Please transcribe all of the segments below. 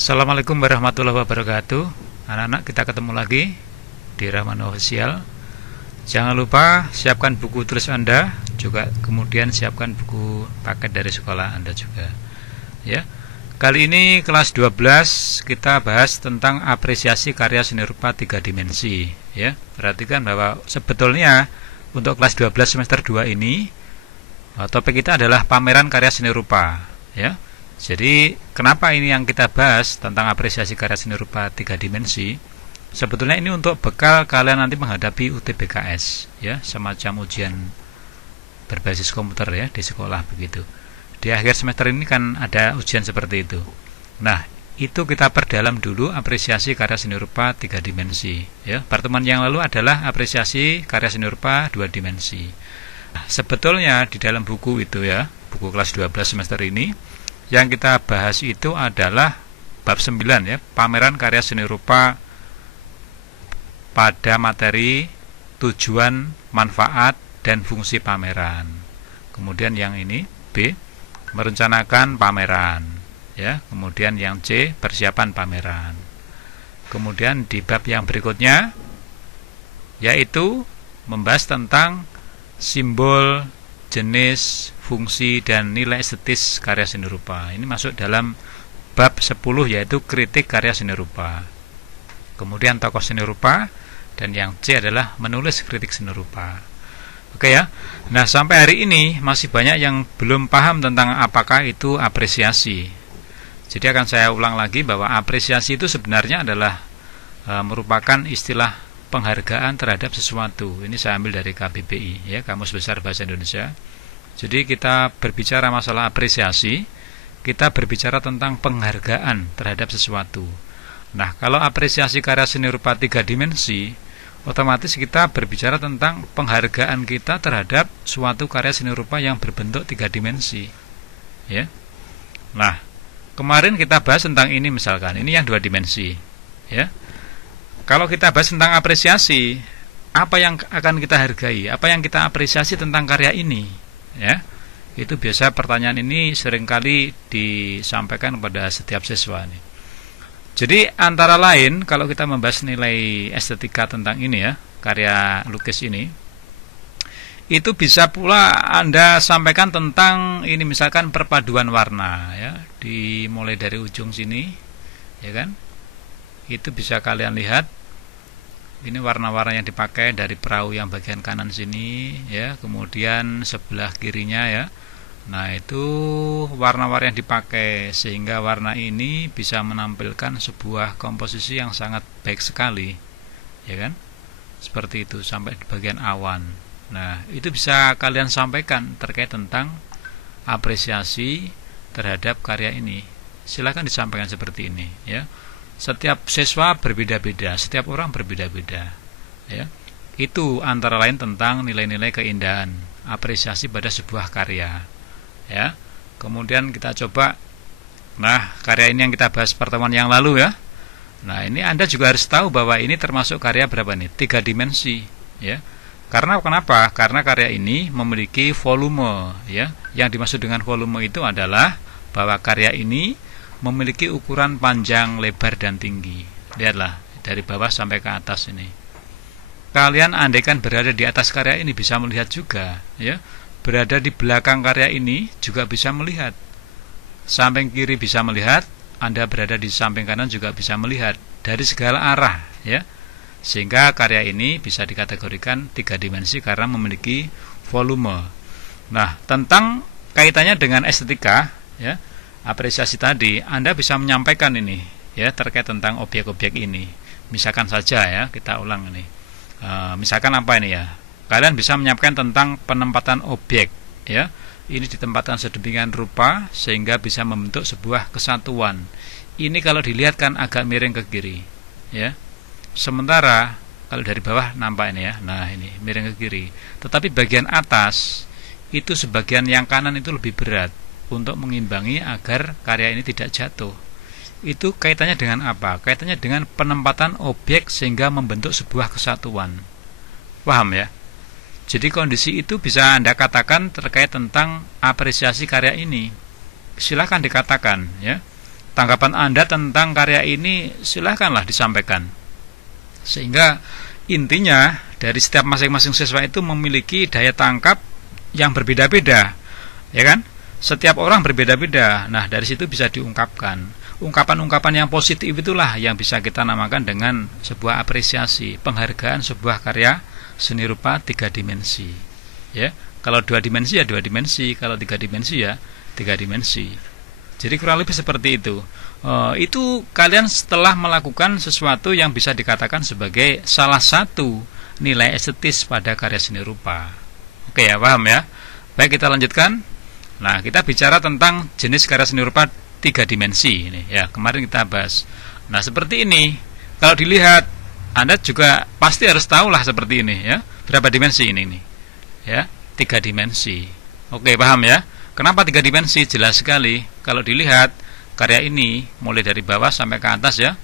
Assalamualaikum warahmatullahi wabarakatuh. Anak-anak, kita ketemu lagi di Rahman Official. Jangan lupa siapkan buku tulis Anda, juga kemudian siapkan buku paket dari sekolah Anda juga. Ya. Kali ini kelas 12 kita bahas tentang apresiasi karya seni rupa 3 dimensi, ya. Perhatikan bahwa sebetulnya untuk kelas 12 semester 2 ini topik kita adalah pameran karya seni rupa, ya. Jadi kenapa ini yang kita bahas tentang apresiasi karya seni rupa 3 dimensi? Sebetulnya ini untuk bekal kalian nanti menghadapi UTBKS, ya, semacam ujian berbasis komputer ya di sekolah begitu. Di akhir semester ini kan ada ujian seperti itu. Nah, itu kita perdalam dulu apresiasi karya seni rupa 3 dimensi, ya. Pertemuan yang lalu adalah apresiasi karya seni rupa 2 dimensi. Nah, sebetulnya di dalam buku itu ya, buku kelas 12 semester ini yang kita bahas itu adalah bab 9 ya, pameran karya seni rupa pada materi tujuan, manfaat, dan fungsi pameran. Kemudian yang ini B, merencanakan pameran ya. Kemudian yang C, persiapan pameran. Kemudian di bab yang berikutnya yaitu membahas tentang simbol, jenis, fungsi, dan nilai estetis karya seni rupa. Ini masuk dalam bab 10 yaitu kritik karya seni rupa. Kemudian tokoh seni rupa, dan yang C adalah menulis kritik seni rupa. Oke ya. Nah, sampai hari ini masih banyak yang belum paham tentang apakah itu apresiasi. Jadi akan saya ulang lagi bahwa apresiasi itu sebenarnya adalah merupakan istilah penghargaan terhadap sesuatu. Ini saya ambil dari KBBI ya, Kamus Besar Bahasa Indonesia. Jadi kita berbicara masalah apresiasi, kita berbicara tentang penghargaan terhadap sesuatu. Nah, kalau apresiasi karya seni rupa 3 dimensi, otomatis kita berbicara tentang penghargaan kita terhadap suatu karya seni rupa yang berbentuk 3 dimensi. Ya. Nah, kemarin kita bahas tentang ini misalkan, ini yang 2 dimensi. Ya. Kalau kita bahas tentang apresiasi, apa yang akan kita hargai? Apa yang kita apresiasi tentang karya ini? Ya, itu biasa pertanyaan ini seringkali disampaikan kepada setiap siswa nih. Jadi antara lain kalau kita membahas nilai estetika tentang ini ya, karya lukis ini, itu bisa pula Anda sampaikan tentang ini misalkan perpaduan warna ya, dimulai dari ujung sini, ya kan? Itu bisa kalian lihat. Ini warna-warna yang dipakai dari perahu yang bagian kanan sini ya, kemudian sebelah kirinya ya. Nah, itu warna-warna yang dipakai sehingga warna ini bisa menampilkan sebuah komposisi yang sangat baik sekali. Ya kan? Seperti itu sampai di bagian awan. Nah, itu bisa kalian sampaikan terkait tentang apresiasi terhadap karya ini. Silakan disampaikan seperti ini ya. Setiap siswa berbeda-beda, setiap orang berbeda-beda ya. Itu antara lain tentang nilai-nilai keindahan, apresiasi pada sebuah karya ya. Kemudian kita coba, nah, karya ini yang kita bahas pertemuan yang lalu ya. Nah, ini Anda juga harus tahu bahwa ini termasuk karya berapa nih? 3 dimensi ya. Karena kenapa? Karena karya ini memiliki volume ya. Yang dimaksud dengan volume itu adalah bahwa karya ini memiliki ukuran panjang, lebar, dan tinggi. Lihatlah dari bawah sampai ke atas ini. Kalian andaikan berada di atas karya ini bisa melihat juga ya. Berada di belakang karya ini juga bisa melihat. Samping kiri bisa melihat, Anda berada di samping kanan juga bisa melihat dari segala arah ya. Sehingga karya ini bisa dikategorikan 3 dimensi karena memiliki volume. Nah, tentang kaitannya dengan estetika ya, apresiasi tadi, Anda bisa menyampaikan ini ya terkait tentang objek-objek ini. Misalkan saja ya, kita ulang ini. Misalkan apa ini ya? Kalian bisa menyampaikan tentang penempatan objek ya. Ini ditempatkan sedemikian rupa sehingga bisa membentuk sebuah kesatuan. Ini kalau dilihat kan agak miring ke kiri ya. Sementara kalau dari bawah nampak ini ya. Nah, ini miring ke kiri. Tetapi bagian atas itu sebagian yang kanan itu lebih berat untuk mengimbangi agar karya ini tidak jatuh. Itu kaitannya dengan apa? Kaitannya dengan penempatan objek sehingga membentuk sebuah kesatuan. Paham ya? Jadi kondisi itu bisa Anda katakan terkait tentang apresiasi karya ini. Silahkan dikatakan ya. tanggapan Anda tentang karya ini silahkanlah disampaikan. Sehingga intinya dari setiap masing-masing siswa itu memiliki daya tangkap yang berbeda-beda, ya kan? Setiap orang berbeda-beda. Nah, dari situ bisa diungkapkan. Ungkapan-ungkapan yang positif itulah yang bisa kita namakan dengan sebuah apresiasi, penghargaan sebuah karya seni rupa 3 dimensi. Ya, kalau 2 dimensi ya 2 dimensi, kalau 3 dimensi ya 3 dimensi. Jadi kurang lebih seperti itu. Itu kalian setelah melakukan sesuatu yang bisa dikatakan sebagai salah satu nilai estetis pada karya seni rupa. Oke ya, paham ya? Baik, kita lanjutkan. Nah, kita bicara tentang jenis karya seni rupa 3 dimensi ini ya, kemarin kita bahas. Nah, seperti ini. Kalau dilihat, Anda juga pasti harus tahulah seperti ini ya. Berapa dimensi ini nih? Ya, 3 dimensi. Oke, paham ya? Kenapa 3 dimensi? Jelas sekali. Kalau dilihat karya ini mulai dari bawah sampai ke atas ya,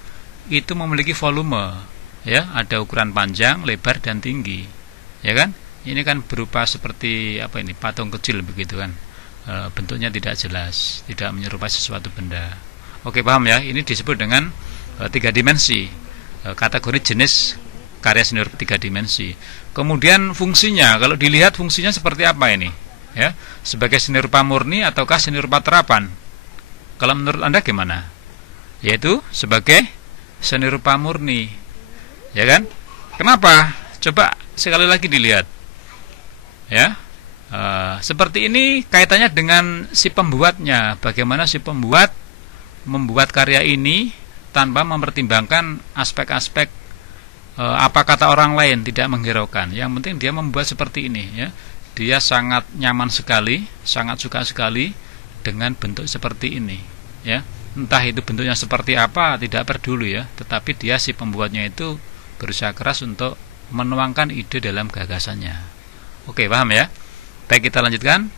itu memiliki volume ya, ada ukuran panjang, lebar dan tinggi. Ya kan? Ini kan berupa seperti apa ini? Patung kecil begitu kan. Bentuknya tidak jelas, tidak menyerupai sesuatu benda. Oke, paham ya? Ini disebut dengan 3 dimensi. Kategori jenis karya seni rupa 3 dimensi. Kemudian fungsinya, kalau dilihat fungsinya seperti apa ini? Ya, sebagai seni rupa murni ataukah seni rupa terapan? Kalau menurut Anda gimana? Yaitu sebagai seni rupa murni. Ya kan? Kenapa? Coba sekali lagi dilihat. Ya. Seperti ini kaitannya dengan si pembuatnya. Bagaimana si pembuat membuat karya ini tanpa mempertimbangkan aspek-aspek apa kata orang lain, tidak menghiraukan. Yang penting dia membuat seperti ini ya. Dia sangat nyaman sekali, sangat suka sekali dengan bentuk seperti ini ya. Entah itu bentuknya seperti apa tidak peduli ya, tetapi dia si pembuatnya itu berusaha keras untuk menuangkan ide dalam gagasannya. Oke, paham ya? Baik, kita lanjutkan.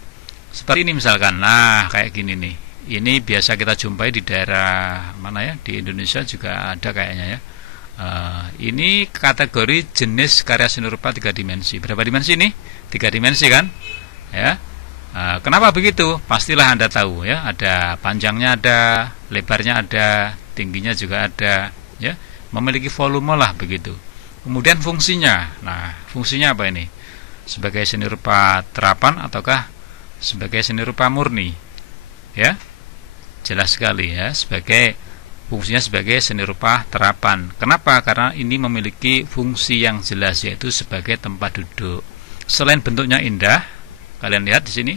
Seperti ini misalkan. Nah, kayak gini nih. Ini biasa kita jumpai di daerah mana ya? Di Indonesia juga ada kayaknya ya. Ini kategori jenis karya seni rupa 3 dimensi. Berapa dimensi ini? 3 dimensi kan? Ya. Kenapa begitu? Pastilah Anda tahu ya. Ada panjangnya, ada lebarnya, ada tingginya juga ada. Ya. Memiliki volume lah begitu. Kemudian fungsinya. Nah, fungsinya apa ini? Sebagai seni rupa terapan ataukah sebagai seni rupa murni? Ya, jelas sekali ya, sebagai fungsinya sebagai seni rupa terapan. Kenapa? Karena ini memiliki fungsi yang jelas, yaitu sebagai tempat duduk. Selain bentuknya indah, kalian lihat di sini,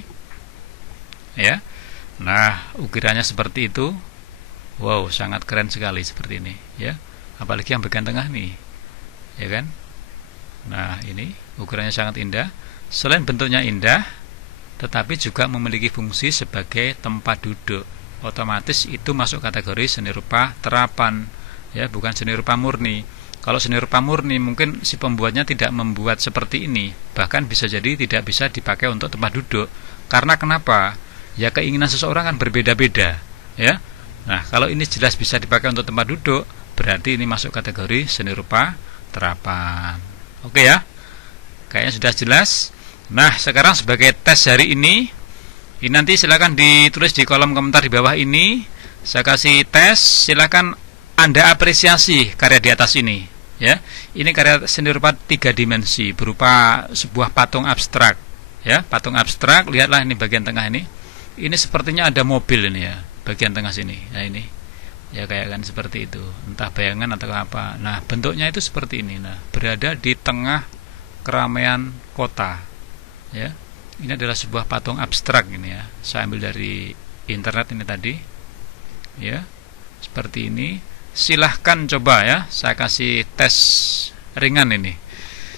ya. Nah, ukirannya seperti itu. Wow, sangat keren sekali seperti ini, ya. Apalagi yang bagian tengah nih, ya kan? Nah, ini ukurannya sangat indah. Selain bentuknya indah, tetapi juga memiliki fungsi sebagai tempat duduk. Otomatis itu masuk kategori seni rupa terapan, ya, bukan seni rupa murni. Kalau seni rupa murni mungkin si pembuatnya tidak membuat seperti ini, bahkan bisa jadi tidak bisa dipakai untuk tempat duduk. Karena kenapa? Ya, keinginan seseorang kan berbeda-beda, ya. Nah, kalau ini jelas bisa dipakai untuk tempat duduk, berarti ini masuk kategori seni rupa terapan. Oke ya, kayaknya sudah jelas. Nah, sekarang sebagai tes hari ini nanti silakan ditulis di kolom komentar di bawah ini. Saya kasih tes, silakan Anda apresiasi karya di atas ini. Ya, ini karya seni rupa 3 dimensi berupa sebuah patung abstrak. Ya, patung abstrak. Lihatlah ini bagian tengah ini. Ini sepertinya ada mobil ini ya, bagian tengah sini. Nah ini, ya kayak kan seperti itu, entah bayangan atau apa. Nah, bentuknya itu seperti ini. Nah, berada di tengah keramaian kota ya. Ini adalah sebuah patung abstrak ini ya. Saya ambil dari internet ini tadi ya, seperti ini. Silahkan coba ya, saya kasih tes ringan ini.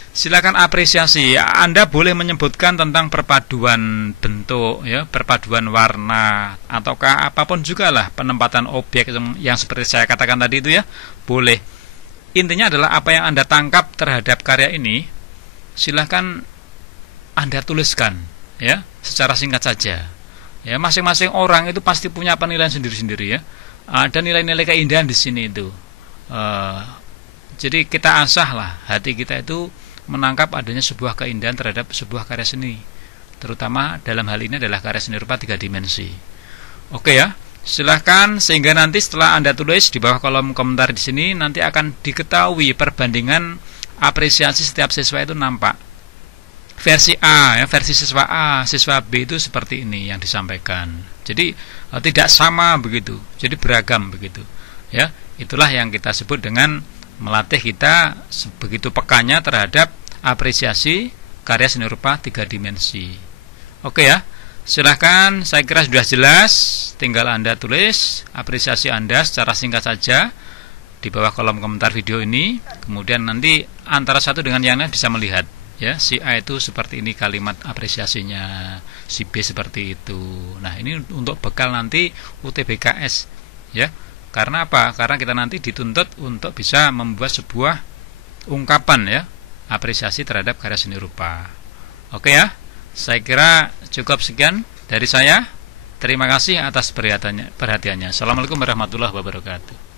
Silahkan apresiasi. Anda boleh menyebutkan tentang perpaduan bentuk ya, perpaduan warna, ataukah apapun juga lah, penempatan objek yang seperti saya katakan tadi itu ya, boleh. Intinya adalah apa yang Anda tangkap terhadap karya ini, silahkan Anda tuliskan ya, secara singkat saja. Ya, masing-masing orang itu pasti punya penilaian sendiri-sendiri ya. Ada nilai-nilai keindahan di sini itu. Jadi kita asah lah hati kita itu menangkap adanya sebuah keindahan terhadap sebuah karya seni, terutama dalam hal ini adalah karya seni rupa 3 dimensi. Oke ya, Silahkan, sehingga nanti setelah Anda tulis di bawah kolom komentar di sini nanti akan diketahui perbandingan apresiasi setiap siswa itu nampak. Versi A, ya, versi siswa A, siswa B itu seperti ini yang disampaikan. Jadi tidak sama begitu, jadi beragam begitu. Ya, itulah yang kita sebut dengan melatih kita begitu pekanya terhadap apresiasi karya seni rupa 3 dimensi. Oke ya, silahkan, saya kira sudah jelas. Tinggal Anda tulis apresiasi Anda secara singkat saja di bawah kolom komentar video ini. Kemudian nanti antara satu dengan yang lain bisa melihat, ya, si A itu seperti ini kalimat apresiasinya, si B seperti itu. Nah, ini untuk bekal nanti UTBKS, ya. Karena apa? Karena kita nanti dituntut untuk bisa membuat sebuah ungkapan, ya, apresiasi terhadap karya seni rupa. Oke ya, saya kira cukup sekian dari saya. Terima kasih atas perhatiannya. Assalamualaikum warahmatullahi wabarakatuh.